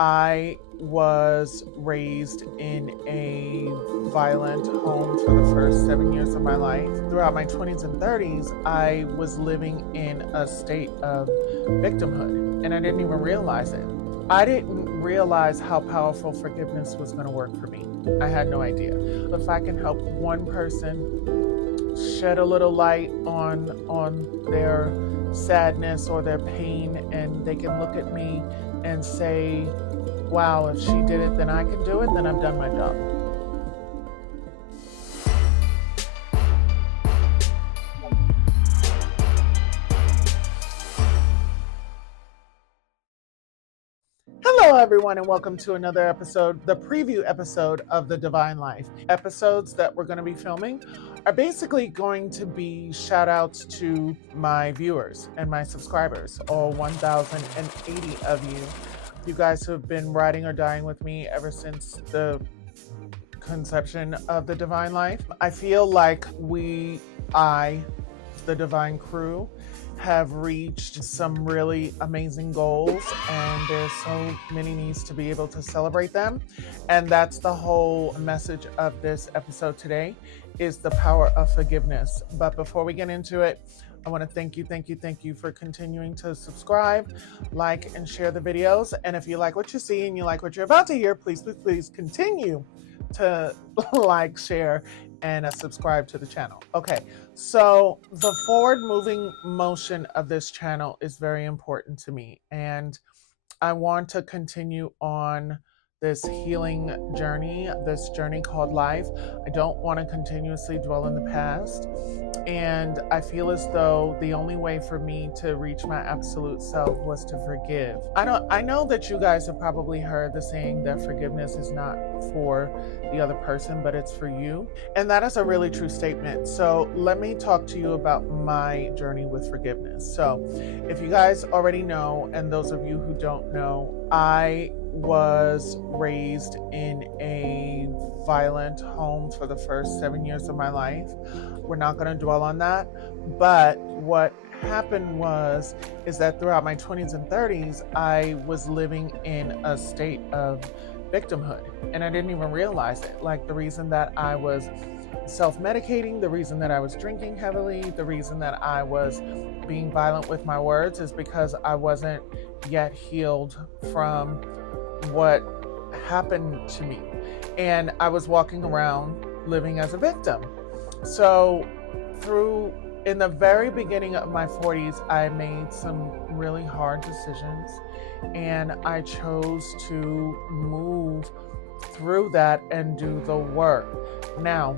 I was raised in a violent home for the first 7 years of my life. Throughout my 20s and 30s, I was living in a state of victimhood, and I didn't even realize it. I didn't realize how powerful forgiveness was going to work for me. I had no idea. If I can help one person shed a little light on their sadness or their pain, and they can look at me and say, wow, if she did it, then I can do it, then I've done my job. Hello, everyone, and welcome to another episode, the preview episode of the Devine Life. Episodes that we're going to be filming are basically going to be shout outs to my viewers and my subscribers, all 1,080 of you. You guys who have been riding or dying with me ever since the conception of the Devine Life. I feel like the Devine crew, have reached some really amazing goals, and there's so many needs to be able to celebrate them. And that's the whole message of this episode today, is the power of forgiveness. But before we get into it, I want to thank you for continuing to subscribe, like, and share the videos. And if you like what you see and you like what you're about to hear, please continue to like, share, and subscribe to the channel. Okay, so the forward moving motion of this channel is very important to me, and I want to continue on this healing journey, this journey called life. I don't want to continuously dwell in the past. And I feel as though the only way for me to reach my absolute self was to forgive. I know that you guys have probably heard the saying that forgiveness is not for the other person, but it's for you. And that is a really true statement. So let me talk to you about my journey with forgiveness. So if you guys already know, and those of you who don't know, I was raised in a violent home for the first 7 years of my life. We're not going to dwell on that. But what happened is that throughout my 20s and 30s, I was living in a state of victimhood, and I didn't even realize it. Like, the reason that I was self-medicating, the reason that I was drinking heavily, the reason that I was being violent with my words is because I wasn't yet healed from what happened to me. And I was walking around living as a victim. So in the very beginning of my 40s, I made some really hard decisions, and I chose to move through that and do the work. Now,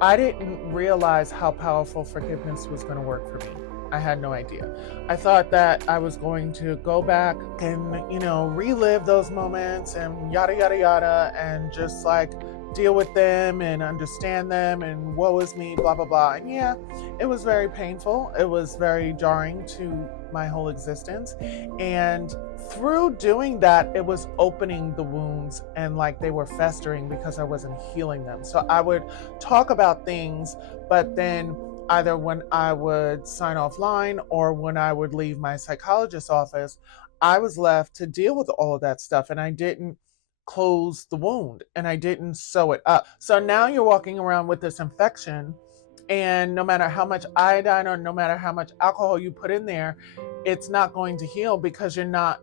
I didn't realize how powerful forgiveness was going to work for me. I had no idea. I thought that I was going to go back and, relive those moments and yada, yada, yada, and just like deal with them and understand them and woe is me, blah, blah, blah. And yeah, it was very painful. It was very jarring to my whole existence. And through doing that, it was opening the wounds, and like they were festering because I wasn't healing them. So I would talk about things, but then either when I would sign offline or when I would leave my psychologist's office, I was left to deal with all of that stuff, and I didn't close the wound and I didn't sew it up. So now you're walking around with this infection, and no matter how much iodine or no matter how much alcohol you put in there, it's not going to heal because you're not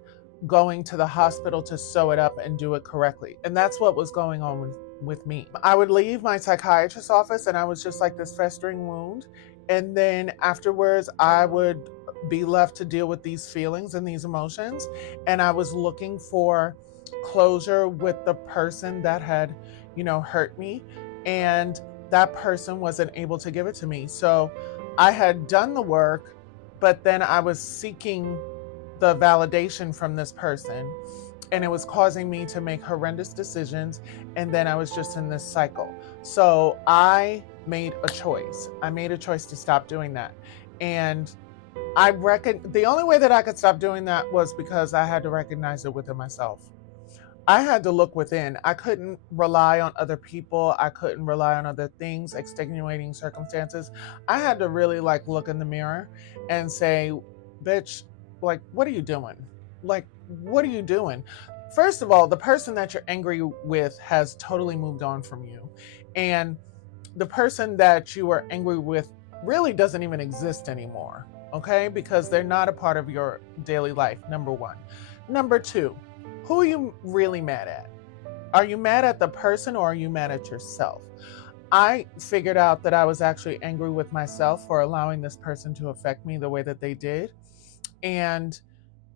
going to the hospital to sew it up and do it correctly. And that's what was going on with me. I would leave my psychiatrist's office and I was just like this festering wound. And then afterwards, I would be left to deal with these feelings and these emotions. And I was looking for closure with the person that had, hurt me. And that person wasn't able to give it to me. So I had done the work, but then I was seeking the validation from this person, and it was causing me to make horrendous decisions, and then I was just in this cycle. So I made a choice. I made a choice to stop doing that. And I reckon the only way that I could stop doing that was because I had to recognize it within myself. I had to look within. I couldn't rely on other people. I couldn't rely on other things, extenuating circumstances. I had to really look in the mirror and say, bitch, what are you doing? What are you doing? First of all, the person that you're angry with has totally moved on from you. And the person that you are angry with really doesn't even exist anymore, okay? Because they're not a part of your daily life, number one. Number two, who are you really mad at? Are you mad at the person or are you mad at yourself? I figured out that I was actually angry with myself for allowing this person to affect me the way that they did. And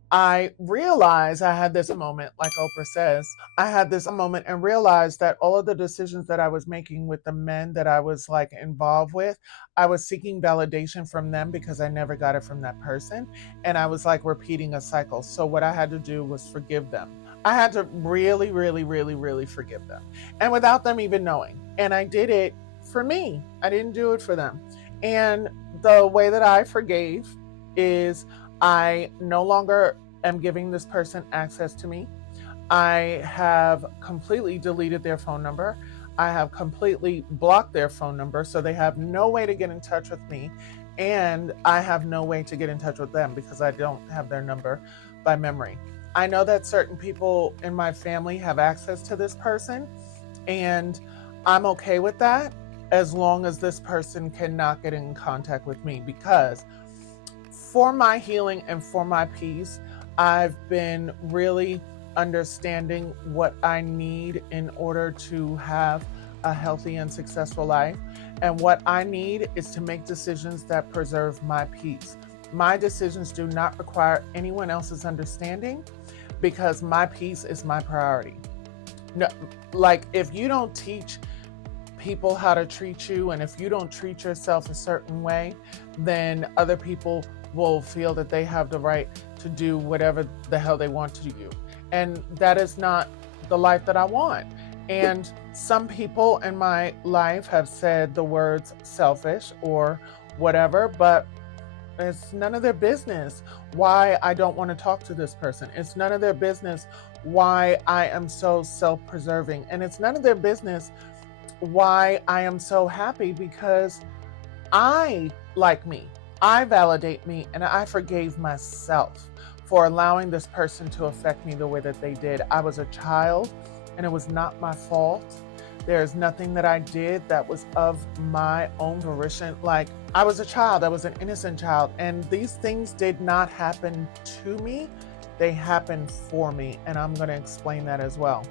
I realized I had this moment, like Oprah says, I had this moment and realized that all of the decisions that I was making with the men that I was like involved with, I was seeking validation from them because I never got it from that person. And I was like repeating a cycle. So what I had to do was forgive them. I had to really, really, really, really forgive them. And without them even knowing. And I did it for me. I didn't do it for them. And the way that I forgave is I no longer am giving this person access to me. I have completely deleted their phone number. I have completely blocked their phone number so they have no way to get in touch with me. And I have no way to get in touch with them because I don't have their number by memory. I know that certain people in my family have access to this person, and I'm okay with that as long as this person cannot get in contact with me, because for my healing and for my peace, I've been really understanding what I need in order to have a healthy and successful life. And what I need is to make decisions that preserve my peace. My decisions do not require anyone else's understanding because my peace is my priority. No, like if you don't teach people how to treat you, and if you don't treat yourself a certain way, then other people will feel that they have the right to do whatever the hell they want to you. And that is not the life that I want. And some people in my life have said the words selfish or whatever, but it's none of their business why I don't want to talk to this person. It's none of their business why I am so self-preserving. And it's none of their business why I am so happy, because I like me. I validate me, and I forgave myself for allowing this person to affect me the way that they did. I was a child, and it was not my fault. There is nothing that I did that was of my own volition. Like, I was a child, I was an innocent child, and these things did not happen to me. They happened for me, and I'm going to explain that as well.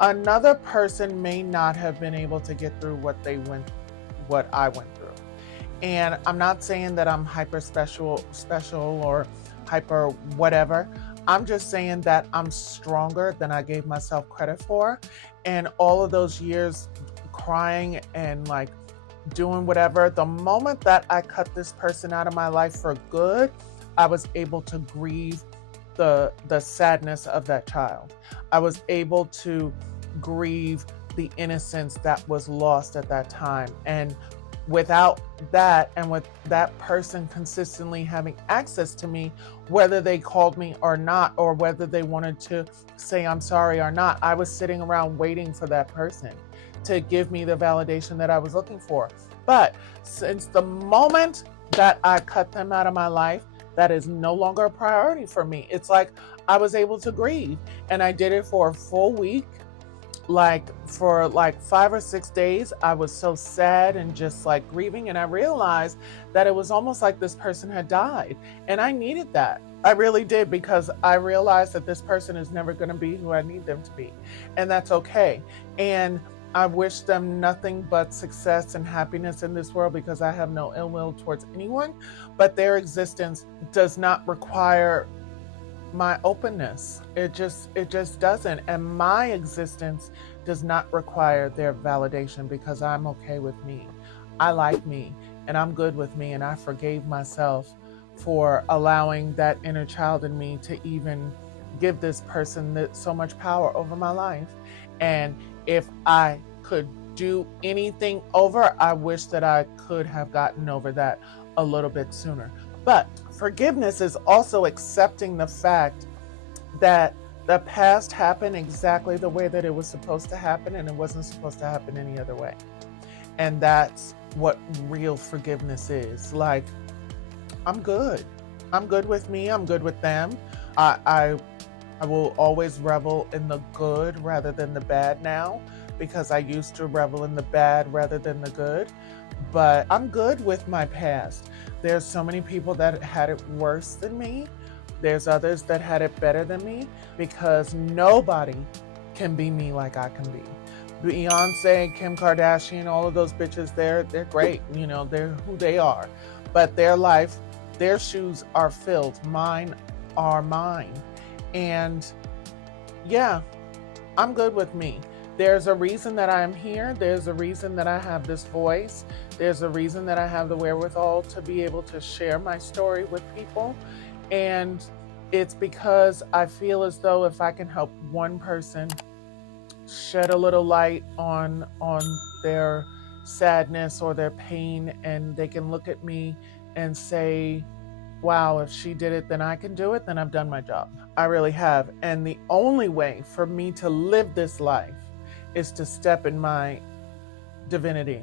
Another person may not have been able to get through what I went through. And I'm not saying that I'm hyper special or hyper whatever. I'm just saying that I'm stronger than I gave myself credit for. And all of those years crying and like doing whatever, the moment that I cut this person out of my life for good, I was able to grieve the sadness of that child. I was able to grieve the innocence that was lost at that time. And without that, and with that person consistently having access to me, whether they called me or not, or whether they wanted to say I'm sorry or not, I was sitting around waiting for that person to give me the validation that I was looking for. But since the moment that I cut them out of my life, that is no longer a priority for me. It's like I was able to grieve, and I did it for a full week. Like for like 5 or 6 days, I was so sad and just like grieving. And I realized that it was almost like this person had died. And I needed that. I really did, because I realized that this person is never going to be who I need them to be. And that's okay. And I wish them nothing but success and happiness in this world, because I have no ill will towards anyone. But their existence does not require my openness. It just doesn't. And my existence does not require their validation, because I'm okay with me. I like me, and I'm good with me, and I forgave myself for allowing that inner child in me to even give this person so much power over my life. And if I could do anything over, I wish that I could have gotten over that a little bit sooner. But forgiveness is also accepting the fact that the past happened exactly the way that it was supposed to happen, and it wasn't supposed to happen any other way. And that's what real forgiveness is. Like, I'm good. I'm good with me. I'm good with them. I I will always revel in the good rather than the bad now, because I used to revel in the bad rather than the good. But I'm good with my past. There's so many people that had it worse than me. There's others that had it better than me, because nobody can be me like I can be. Beyonce, Kim Kardashian, all of those bitches, they're great. You know, they're who they are. But their life, their shoes are filled. Mine are mine. And yeah, I'm good with me. There's a reason that I'm here. There's a reason that I have this voice. There's a reason that I have the wherewithal to be able to share my story with people. And it's because I feel as though if I can help one person shed a little light on their sadness or their pain, and they can look at me and say, wow, if she did it, then I can do it, then I've done my job. I really have. And the only way for me to live this life is to step in my divinity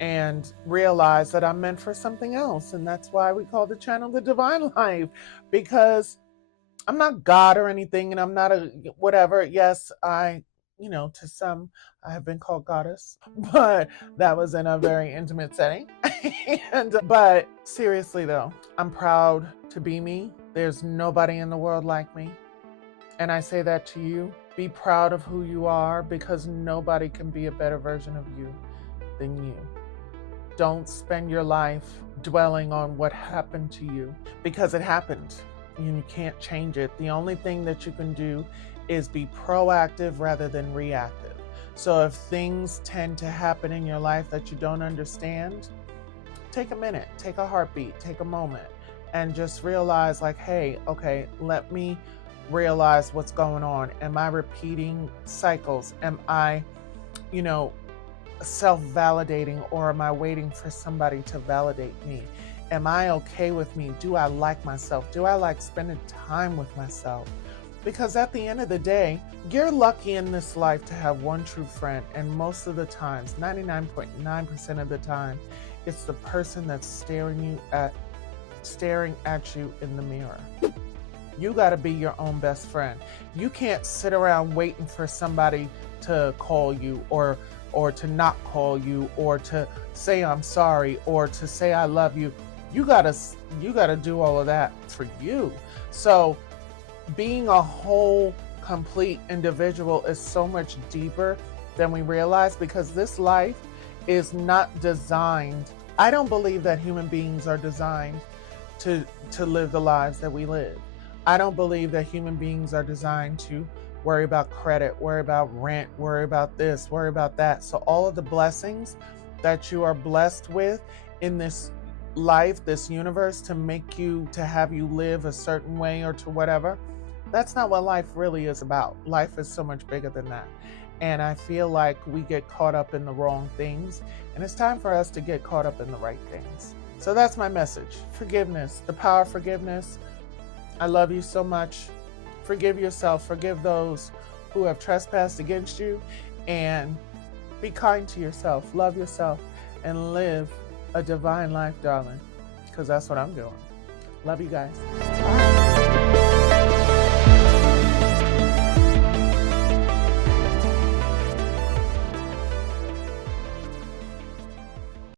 and realize that I'm meant for something else. And that's why we call the channel the Devine Life, because I'm not God or anything, and I'm not a whatever. Yes, to some, I have been called goddess, but that was in a very intimate setting. But seriously though, I'm proud to be me. There's nobody in the world like me. And I say that to you. Be proud of who you are, because nobody can be a better version of you than you. Don't spend your life dwelling on what happened to you, because it happened and you can't change it. The only thing that you can do is be proactive rather than reactive. So if things tend to happen in your life that you don't understand, take a minute, take a heartbeat, take a moment, and just realize like, hey, okay, let me realize what's going on. Am I repeating cycles? Am I, self-validating, or am I waiting for somebody to validate me? Am I okay with me? Do I like myself? Do I like spending time with myself? Because at the end of the day, you're lucky in this life to have one true friend. And most of the times, 99.9% of the time, it's the person that's staring at you in the mirror. You got to be your own best friend. You can't sit around waiting for somebody to call you, or to not call you, or to say I'm sorry, or to say I love you. You gotta do all of that for you. So being a whole, complete individual is so much deeper than we realize, because this life is not designed. I don't believe that human beings are designed to live the lives that we live. I don't believe that human beings are designed to worry about credit, worry about rent, worry about this, worry about that. So all of the blessings that you are blessed with in this life, this universe, to have you live a certain way or to whatever, that's not what life really is about. Life is so much bigger than that. And I feel like we get caught up in the wrong things, and it's time for us to get caught up in the right things. So that's my message. Forgiveness, the power of forgiveness. I love you so much. Forgive yourself, forgive those who have trespassed against you, and be kind to yourself, love yourself, and live a divine life, darling, because that's what I'm doing. Love you guys. Bye.